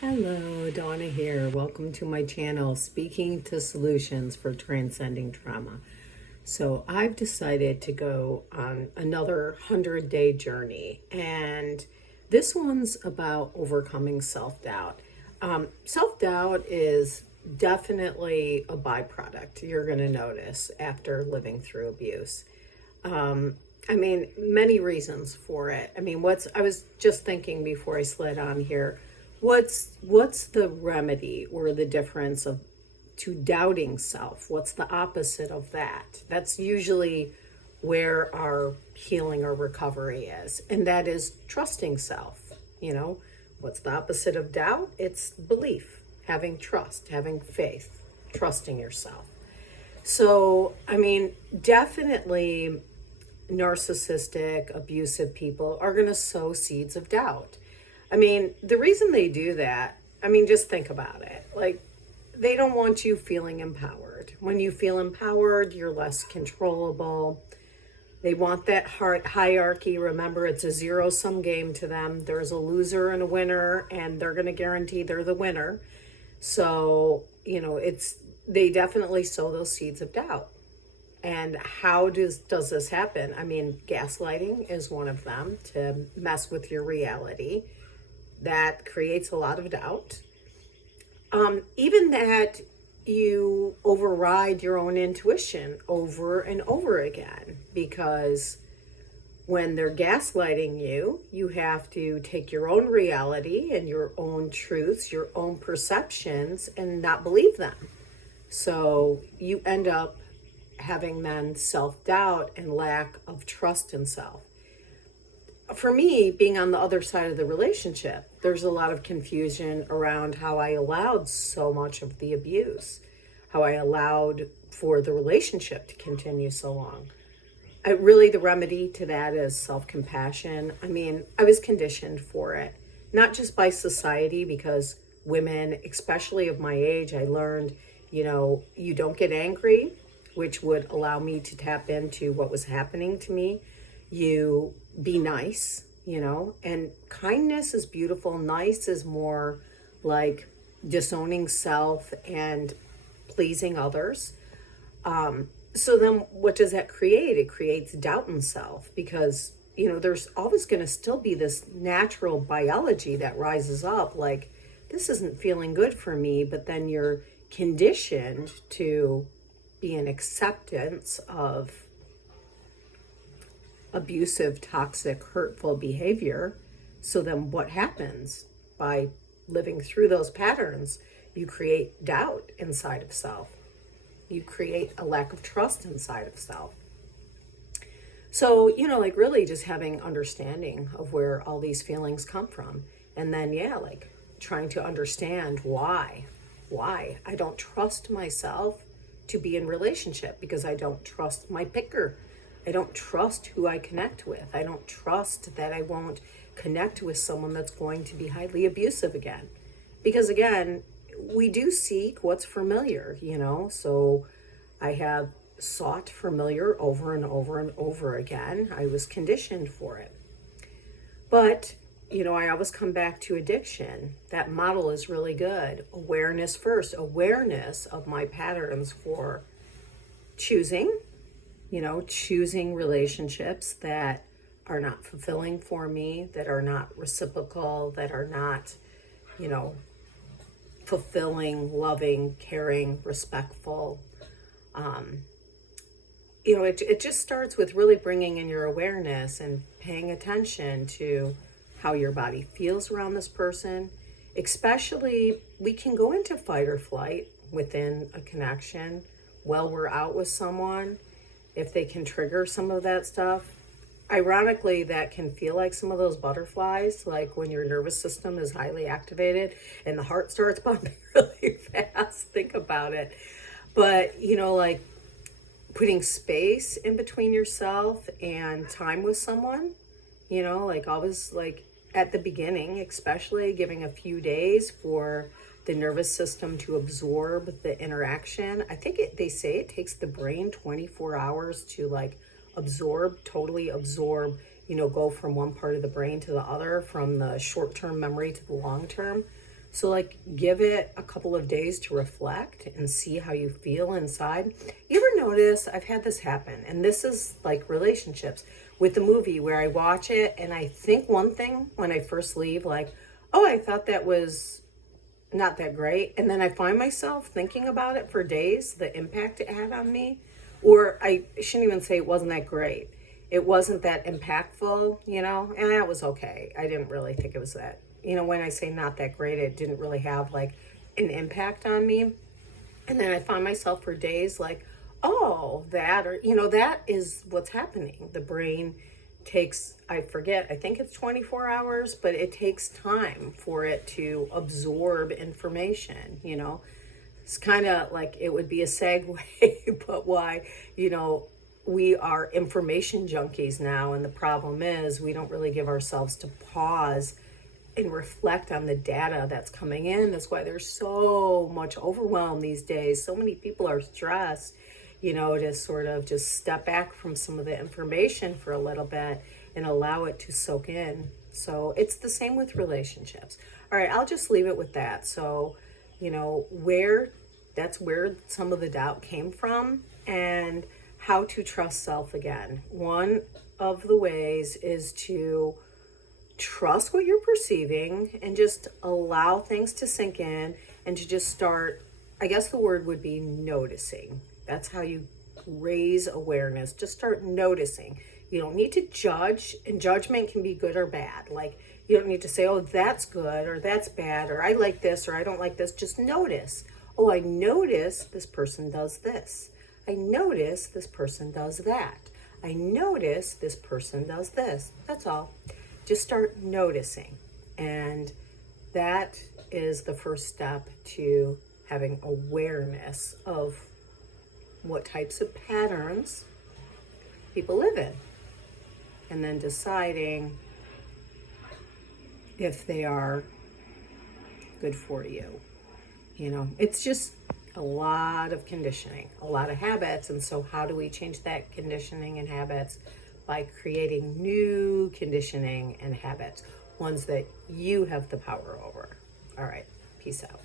Hello, Donna here. Welcome to my channel, Speaking to Solutions for Transcending Trauma. So I've decided to go on another 100-day journey, and this one's about overcoming self-doubt. Self-doubt is definitely a byproduct you're going to notice after living through abuse. Many reasons for it. I was just thinking before I slid on here, what's the remedy or the difference of to doubting self? What's the opposite of that? That's usually where our healing or recovery is, and that is trusting self. What's the opposite of doubt? It's belief, having trust, having faith, trusting yourself. So, definitely narcissistic, abusive people are going to sow seeds of doubt. The reason they do that, just think about it. Like, they don't want you feeling empowered. When you feel empowered, you're less controllable. They want that hierarchy. Remember, it's a zero-sum game to them. There's a loser and a winner, and they're going to guarantee they're the winner. So, they definitely sow those seeds of doubt. And how does this happen? Gaslighting is one of them, to mess with your reality. That creates a lot of doubt. Even that you override your own intuition over and over again, because when they're gaslighting you, you have to take your own reality and your own truths, your own perceptions, and not believe them. So you end up having then self-doubt and lack of trust in self. For me, being on the other side of the relationship, there's a lot of confusion around how I allowed so much of the abuse, how I allowed for the relationship to continue so long. The remedy to that is self-compassion. I was conditioned for it, not just by society, because women, especially of my age, I learned, you don't get angry, which would allow me to tap into what was happening to me. You be nice, and kindness is beautiful. Nice is more like disowning self and pleasing others. So then what does that create? It creates doubt in self, because, there's always going to still be this natural biology that rises up, like, this isn't feeling good for me, but then you're conditioned to be an acceptance of abusive, toxic, hurtful behavior. So then what happens? By living through those patterns, you create doubt inside of self. You create a lack of trust inside of self. So, really just having understanding of where all these feelings come from. And then, trying to understand why I don't trust myself to be in relationship, because I don't trust my picker. I don't trust who I connect with. I don't trust that I won't connect with someone that's going to be highly abusive again. Because again, we do seek what's familiar, so I have sought familiar over and over and over again. I was conditioned for it. But, I always come back to addiction. That model is really good. Awareness first, awareness of my patterns for choosing relationships that are not fulfilling for me, that are not reciprocal, that are not, fulfilling, loving, caring, respectful. It just starts with really bringing in your awareness and paying attention to how your body feels around this person. Especially, we can go into fight or flight within a connection while we're out with someone, if they can trigger some of that stuff. Ironically, that can feel like some of those butterflies, like when your nervous system is highly activated and the heart starts pumping really fast. Think about it. But, putting space in between yourself and time with someone, always, at the beginning, especially giving a few days for the nervous system to absorb the interaction. I think they say it takes the brain 24 hours to totally absorb, go from one part of the brain to the other, from the short-term memory to the long-term. So like give it a couple of days to reflect and see how you feel inside. You ever notice, I've had this happen, and this is like relationships with the movie where I watch it and I think one thing when I first leave, like, oh, I thought that was not that great. And then I find myself thinking about it for days, the impact it had on me. Or I shouldn't even say it wasn't that great. It wasn't that impactful, and that was okay. I didn't really think it was that. When I say not that great, it didn't really have like an impact on me. And then I find myself for days like, oh, that is what's happening. The brain takes, I forget, I think it's 24 hours, but it takes time for it to absorb information. It's kind of like it would be a segue, but why, we are information junkies now. And the problem is we don't really give ourselves to pause and reflect on the data that's coming in. That's why there's so much overwhelm these days. So many people are stressed, to sort of just step back from some of the information for a little bit and allow it to soak in. So it's the same with relationships. All right, I'll just leave it with that. So, that's where some of the doubt came from, and how to trust self again. One of the ways is to trust what you're perceiving and just allow things to sink in, and to just start, I guess the word would be noticing. That's how you raise awareness. Just start noticing. You don't need to judge, and judgment can be good or bad. Like, you don't need to say, oh, that's good or that's bad, or I like this or I don't like this. Just notice. Oh, I notice this person does this. I notice this person does that. I notice this person does this. That's all. Just start noticing. And that is the first step to having awareness of what types of patterns people live in. And then deciding if they are good for you. It's just a lot of conditioning, a lot of habits. And so how do we change that conditioning and habits? By creating new conditioning and habits, ones that you have the power over. All right, peace out.